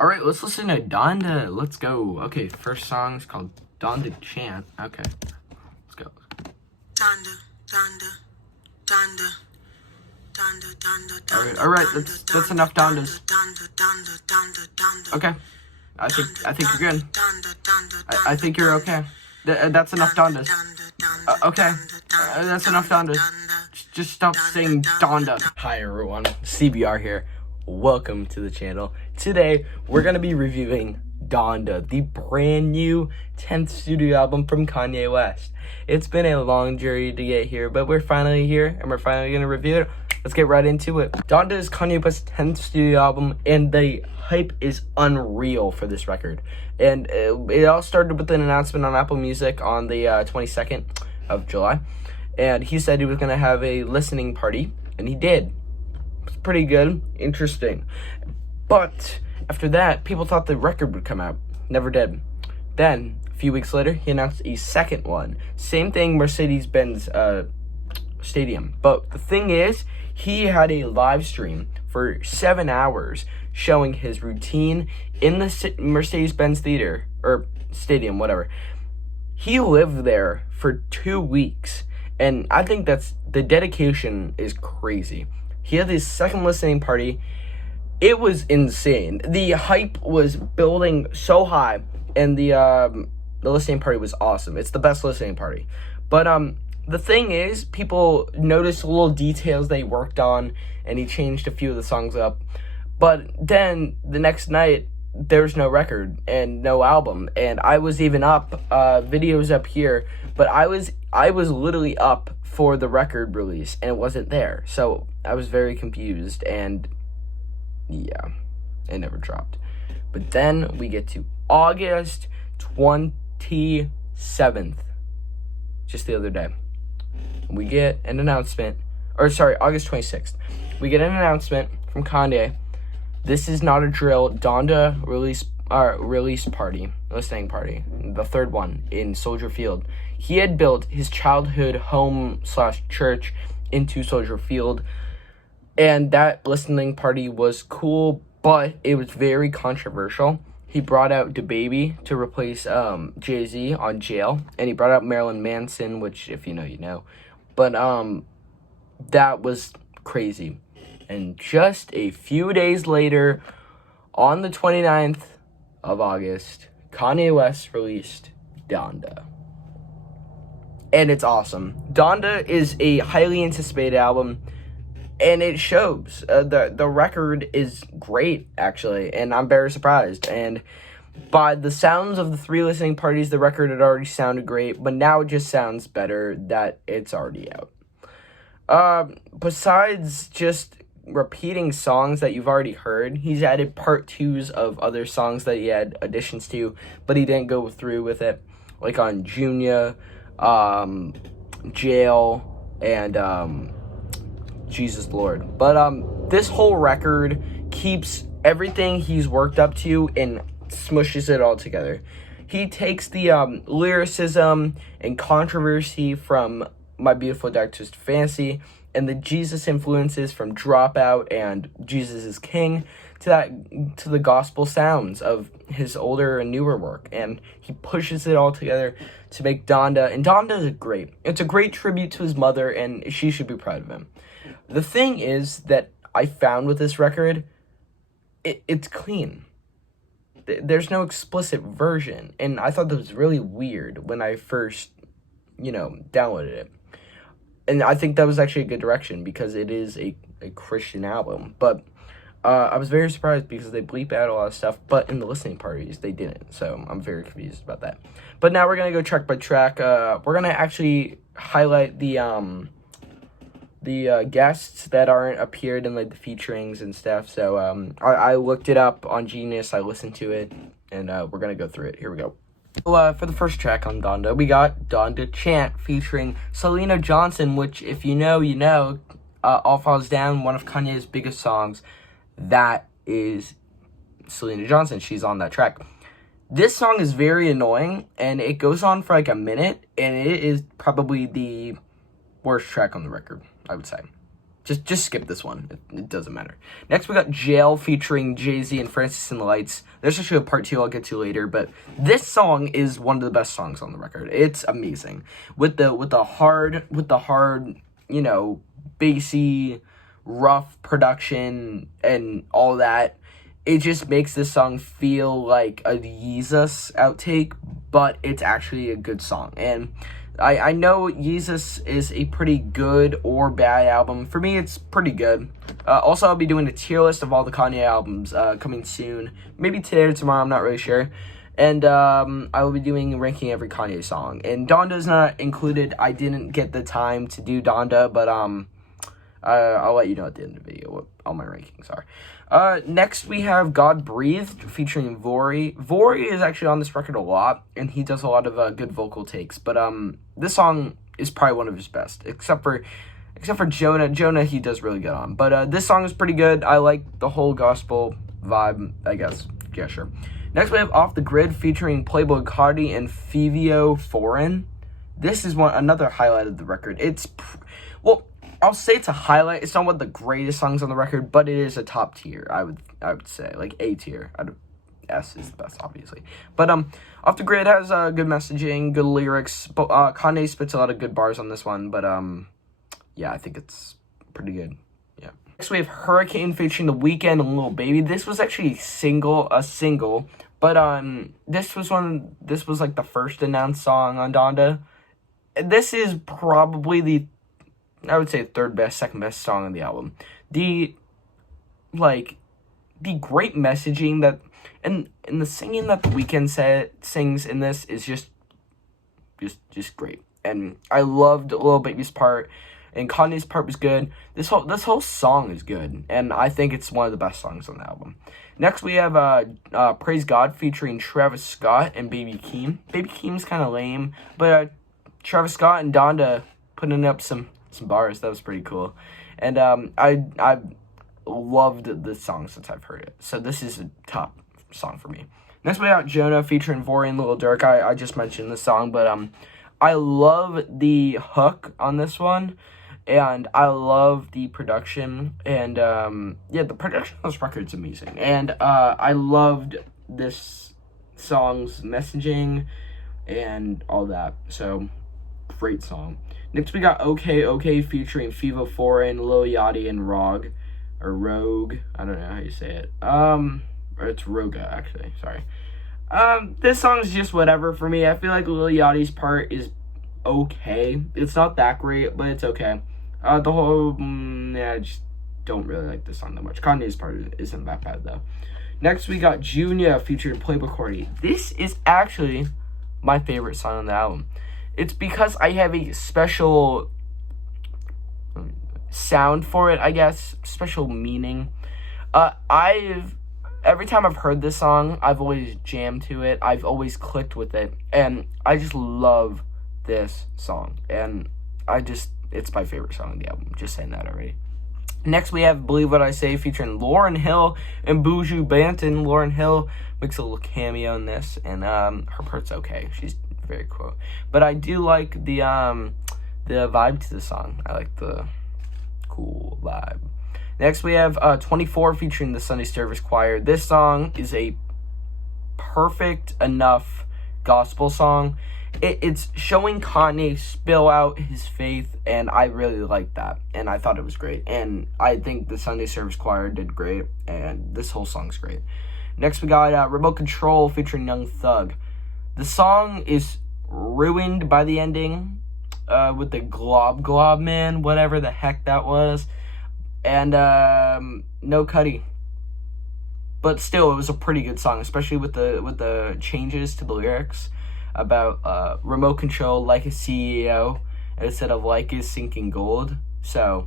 Alright, let's listen to Donda. Let's go. Okay, first song is called Donda Chant. Okay, let's go. Donda, Donda, Donda, Donda, Donda, Donda. Alright, that's enough Dondas. Donda, Donda, Donda, Donda. Okay, I think you're good. I think you're okay. That's enough Dondas. Okay, that's enough Dondas. Just stop saying Donda. Hi everyone, CBR here. Welcome to the channel. Today, we're going to be reviewing Donda, the brand new 10th studio album from Kanye West. It's been a long journey to get here, but we're finally here, and we're finally going to review it. Let's get right into it. Donda is Kanye West's 10th studio album, and the hype is unreal for this record. And it all started with an announcement on Apple Music on the 22nd of July. And he said he was going to have a listening party, and he did. It's pretty good, interesting. But after that, people thought the record would come out. Never did. Then, a few weeks later, he announced a second one. Same thing, Mercedes-Benz Stadium. But the thing is, he had a live stream for 7 hours showing his routine in the Mercedes-Benz theater, or stadium, whatever. He lived there for 2 weeks. And I think the dedication is crazy. He had his second listening party. It was insane. The hype was building so high, and the listening party was awesome. It's the best listening party. But the thing is, people noticed little details they worked on, and he changed a few of the songs up. But then the next night, there's no record and no album, and I was even up, videos up here, but I was literally up for the record release, and it wasn't there, so I was very confused, and yeah, it never dropped. But then we get to August 27th, just the other day, we get an announcement, August 26th, we get an announcement from Kanye. This is not a drill. Donda release party, listening party, the third one in Soldier Field. He had built his childhood home / church into Soldier Field, and that listening party was cool, but it was very controversial. He brought out DaBaby to replace Jay-Z on Jail, and he brought out Marilyn Manson, which if you know, you know. But that was crazy. And just a few days later, on the 29th of August, Kanye West released Donda. And it's awesome. Donda is a highly anticipated album, and it shows. The record is great, actually, and I'm very surprised. And by the sounds of the 3 listening parties, the record had already sounded great, but now it just sounds better that it's already out. Besides just repeating songs that you've already heard, he's added part 2s of other songs that he had additions to, but he didn't go through with it, like on Junya, Jail, and Jesus Lord. But this whole record keeps everything he's worked up to and smushes it all together. He takes the lyricism and controversy from My Beautiful Dark Twisted Fantasy and the Jesus influences from Dropout and Jesus is King to the gospel sounds of his older and newer work, and he pushes it all together to make Donda. And Donda is great. It's a great tribute to his mother, and she should be proud of him. The thing is that I found with this record, it's clean. There's no explicit version, and I thought that was really weird when I first, downloaded it. And I think that was actually a good direction because it is a Christian album. But I was very surprised because they bleep out a lot of stuff, but in the listening parties, they didn't. So I'm very confused about that. But now we're going to go track by track. We're going to actually highlight the guests that aren't appeared in like the featurings and stuff. So I looked it up on Genius. I listened to it, and we're going to go through it. Here we go. So, for the first track on Donda, we got Donda Chant featuring Selena Johnson, which, if you know, you know. All Falls Down, one of Kanye's biggest songs. That is Selena Johnson. She's on that track. This song is very annoying, and it goes on for like a minute, and it is probably the worst track on the record, I would say. Just skip this one. It doesn't matter. Next, we got Jail featuring Jay-Z and Francis and the Lights. There's actually a part 2 I'll get to later, but this song is one of the best songs on the record. It's amazing. With the hard, you know, bassy, rough production and all that. It just makes this song feel like a Yeezus outtake, but it's actually a good song. And I know Yeezus is a pretty good or bad album. For me, it's pretty good. Also, I'll be doing a tier list of all the Kanye albums coming soon. Maybe today or tomorrow, I'm not really sure. And I will be doing ranking every Kanye song. And Donda's not included. I didn't get the time to do Donda, but I'll let you know at the end of the video what all my rankings are. Next, we have God Breathed featuring Vori. Vori is actually on this record a lot, and he does a lot of good vocal takes. But this song is probably one of his best, except for Jonah. Jonah, he does really good on. But this song is pretty good. I like the whole gospel vibe, I guess. Yeah, sure. Next, we have Off the Grid featuring Playboi Carti and Fivio Foreign. This is another highlight of the record. Well, I'll say it's a highlight. It's not one of the greatest songs on the record, but it is a top tier. I would say like A tier. S is the best, obviously. But Off the Grid has good messaging, good lyrics. But Kanye spits a lot of good bars on this one. But yeah, I think it's pretty good. Yeah. Next we have Hurricane featuring The Weeknd and Lil Baby. This was actually a single, but this was like the first announced song on Donda. This is probably I would say third best, second best song on the album. The great messaging that and the singing that The Weeknd sings in this is just great. And I loved Lil Baby's part, and Kanye's part was good. This whole song is good, and I think it's one of the best songs on the album. Next we have Praise God featuring Travis Scott and Baby Keem. Baby Keem's kind of lame, but Travis Scott and Donda putting up some bars. That was pretty cool. And I loved the song since I've heard it. So this is a top song for me. Next we got Jonah featuring Vori and Lil Durk. I just mentioned this song, but I love the hook on this one, and I love the production. And yeah, the production on this record's amazing. And I loved this song's messaging and all that. So great song. Next, we got OK featuring Fivio Foreign, Lil Yachty, and Rogue. I don't know how you say it. Or it's Roga, actually. Sorry. This song is just whatever for me. I feel like Lil Yachty's part is okay. It's not that great, but it's okay. The whole, I just don't really like this song that much. Kanye's part isn't that bad, though. Next, we got Junya featuring Playboi Carti. This is actually my favorite song on the album. It's because I have a special sound for it, I guess. Special meaning. Every time I've heard this song, I've always jammed to it. I've always clicked with it. And I just love this song. And it's my favorite song on the album. Just saying that already. Next, we have Believe What I Say featuring Lauryn Hill and Buju Banton. Lauryn Hill makes a little cameo in this. And her part's okay. She's very cool, but I do like the vibe to the song. I like the cool vibe. Next we have 24 featuring the Sunday Service Choir. This song is a perfect enough gospel song. It's showing Kanye spill out his faith, and I really like that, and I thought it was great. And I think the Sunday Service Choir did great, and this whole song's great. Next we got Remote Control featuring Young Thug. The song is ruined by the ending with the glob man, whatever the heck that was, and no Cudi. But still, it was a pretty good song, especially with the changes to the lyrics about remote control like a CEO instead of like is sinking gold. So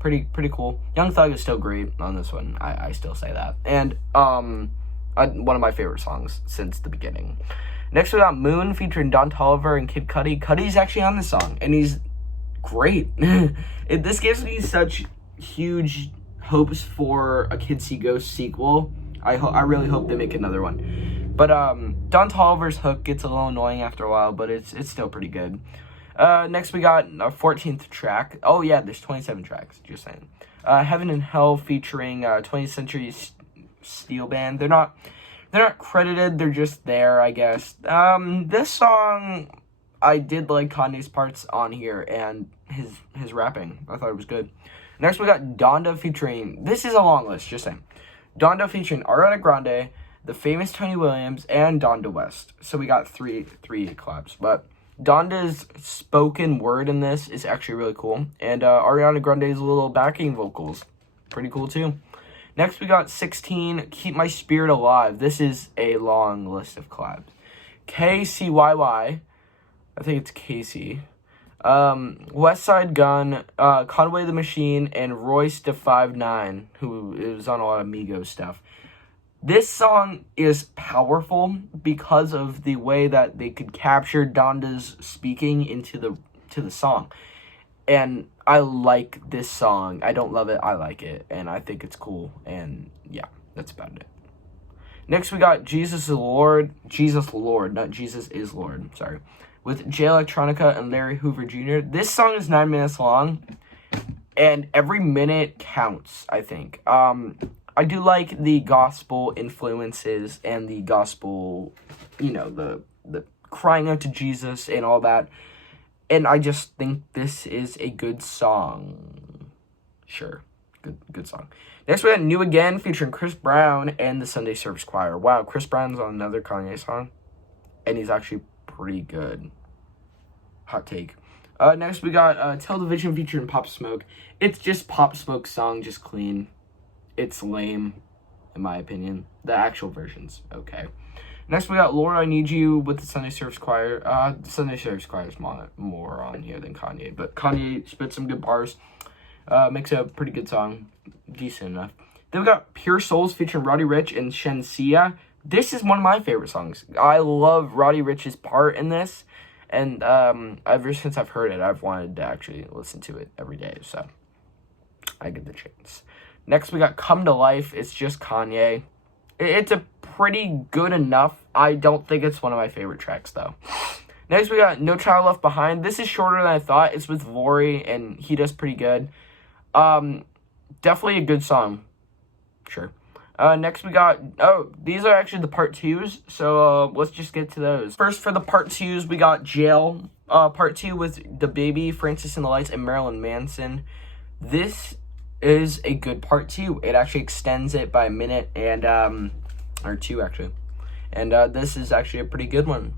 pretty cool. Young Thug is still great on this one. I still say that, and one of my favorite songs since the beginning. Next we got Moon featuring Don Toliver and Kid Cudi. Cudi's actually on this song, and he's great. This gives me such huge hopes for a Kids See Ghosts sequel. I really hope they make another one. But Don Toliver's hook gets a little annoying after a while, but it's still pretty good. Next we got a 14th track. Oh yeah, there's 27 tracks, just saying. Heaven and Hell featuring 20th Century Steel Band. They're not credited, they're just there, I guess. This song, I did like Kanye's parts on here and his rapping. I thought it was good. Next we got Donda featuring, this is a long list, just saying. Donda featuring Ariana Grande, the famous Tony Williams, and Donda West. So we got three collabs. But Donda's spoken word in this is actually really cool. And Ariana Grande's little backing vocals, pretty cool too. Next we got 16, Keep My Spirit Alive. This is a long list of collabs. KCYY, I think it's Casey. West Side Gun, Conway the Machine, and Royce da 5'9", who is on a lot of Migos stuff. This song is powerful because of the way that they could capture Donda's speaking into the song. And I like this song. I don't love it, I like it, and I think it's cool. And yeah, that's about it. Next we got Jesus is Lord, not Jesus is Lord, sorry. With Jay Electronica and Larry Hoover Jr. This song is 9 minutes long, and every minute counts, I think. I do like the gospel influences and the gospel, you know, the crying out to Jesus and all that. And I just think this is a good song. Sure, good song. Next we got New Again featuring Chris Brown and the Sunday Service Choir. Wow, Chris Brown's on another Kanye song, and he's actually pretty good. Hot take. Next we got Television featuring Pop Smoke. It's just Pop Smoke's song, just clean. It's lame, in my opinion. The actual version's okay. Next we got Lord I Need You with the Sunday Service Choir. The Sunday Service Choir is more on here than Kanye, but Kanye spits some good bars. Makes a pretty good song, decent enough. Then we got Pure Souls featuring Roddy Ricch and Shenseea. This is one of my favorite songs. I love Roddy Ricch's part in this. And ever since I've heard it, I've wanted to actually listen to it every day. So I get the chance. Next, we got Come to Life. It's just Kanye. It's a pretty good enough. I don't think it's one of my favorite tracks, though. Next, we got No Child Left Behind. This is shorter than I thought. It's with Vori, and he does pretty good. Definitely a good song. Sure. Next we got, these are actually the part 2s, so let's just get to those. First, for the part 2s, we got Jail, part 2 with DaBaby, Francis and the Lights, and Marilyn Manson. This is a good part 2. It actually extends it by a minute, and, or 2 actually. And, this is actually a pretty good one.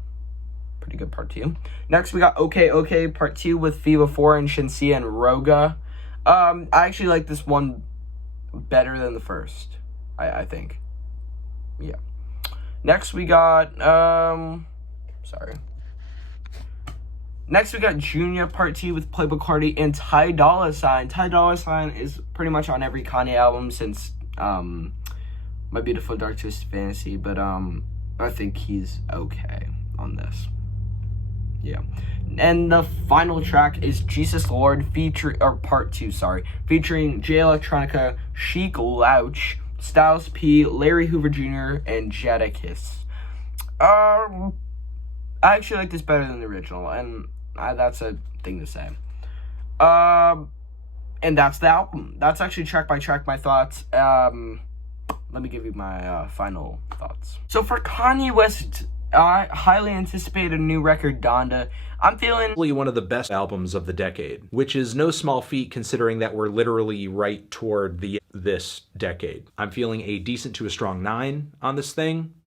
Pretty good part 2. Next, we got Okay Okay, part 2 with Fiva 4 and Shenseea and Roga. I actually like this one better than the first. I think. Yeah. Next we got Next we got Junya part 2 with Playboi Carti and Ty Dolla $ign. Ty Dolla $ign is pretty much on every Kanye album since My Beautiful Dark Twisted Fantasy, but I think he's okay on this. Yeah. And the final track is Jesus Lord part 2, featuring Jay Electronica, Chic Louch, Styles P, Larry Hoover Jr., and Jadakiss. I actually like this better than the original, and that's a thing to say. And that's the album. That's actually track by track my thoughts. Let me give you my final thoughts. So for Kanye West, I highly anticipate a new record, Donda. I'm feeling one of the best albums of the decade, which is no small feat considering that we're literally right toward this decade. I'm feeling a decent to a strong 9 on this thing.